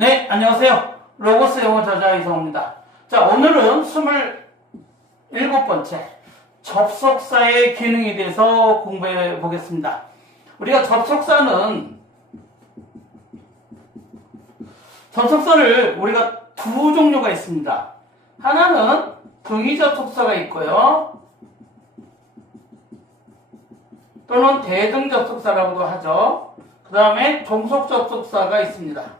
네, 안녕하세요. 로고스 영어 저자 이성호입니다. 자, 오늘은 27번째 접속사의 기능에 대해서 공부해 보겠습니다. 우리가 접속사는 접속사를 우리가 두 종류가 있습니다. 하나는 등위 접속사가 있고요. 또는 대등 접속사라고도 하죠. 그 다음에 종속 접속사가 있습니다.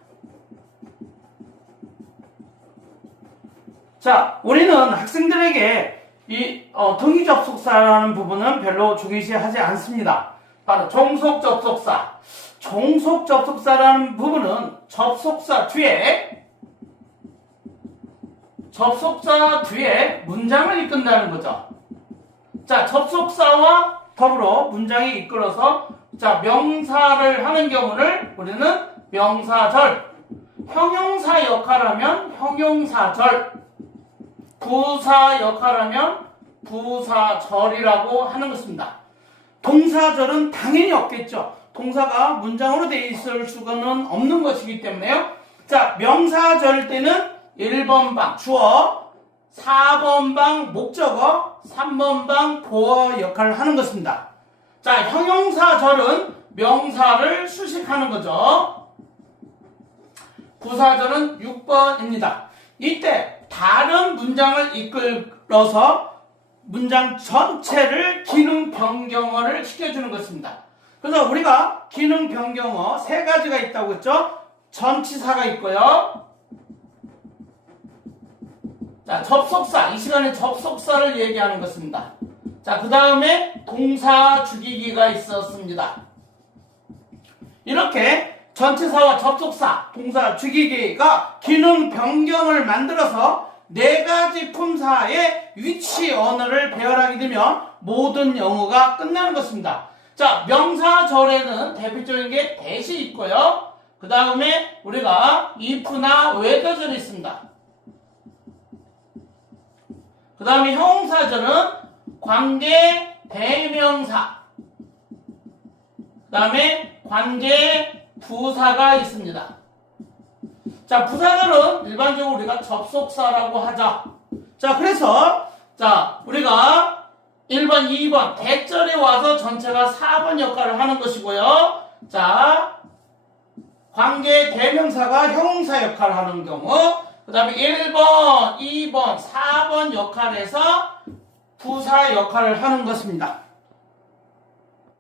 자, 우리는 학생들에게 이 어, 등위 접속사라는 부분은 별로 중요시하지 않습니다. 바로 종속 접속사. 종속 접속사라는 부분은 접속사 뒤에 접속사 뒤에 문장을 이끈다는 거죠. 자, 접속사와 더불어 문장이 이끌어서 자, 명사를 하는 경우를 우리는 명사절, 형용사 역할하면 형용사절, 부사 역할하면 부사절이라고 하는 것입니다. 동사절은 당연히 없겠죠. 동사가 문장으로 되어 있을 수가는 없는 것이기 때문에요. 자, 명사절 때는 1번 방 주어, 4번 방 목적어, 3번 방 보어 역할을 하는 것입니다. 자, 형용사절은 명사를 수식하는 거죠. 부사절은 6번입니다. 이때 다른 문장을 이끌어서 문장 전체를 기능 변경어를 시켜주는 것입니다. 그래서 우리가 기능 변경어 세 가지가 있다고 했죠. 전치사가 있고요. 자, 접속사. 이 시간에 접속사를 얘기하는 것입니다. 자, 그 다음에 동사 주기기가 있었습니다. 이렇게 전치사와 접속사, 동사 주기기가 기능 변경을 만들어서 네 가지 품사의 위치 언어를 배열하게 되면 모든 영어가 끝나는 것입니다. 자, 명사절에는 대표적인 게 대시 있고요. 그 다음에 우리가 if나 whether절이 있습니다. 그 다음에 형용사절은 관계 대명사. 그 다음에 관계 부사가 있습니다. 자, 부사절은 일반적으로 우리가 접속사라고 하죠. 자, 그래서, 자, 우리가 1번, 2번, 대절에 와서 전체가 4번 역할을 하는 것이고요. 자, 관계 대명사가 형용사 역할을 하는 경우, 그 다음에 1번, 2번, 4번 역할에서 부사 역할을 하는 것입니다.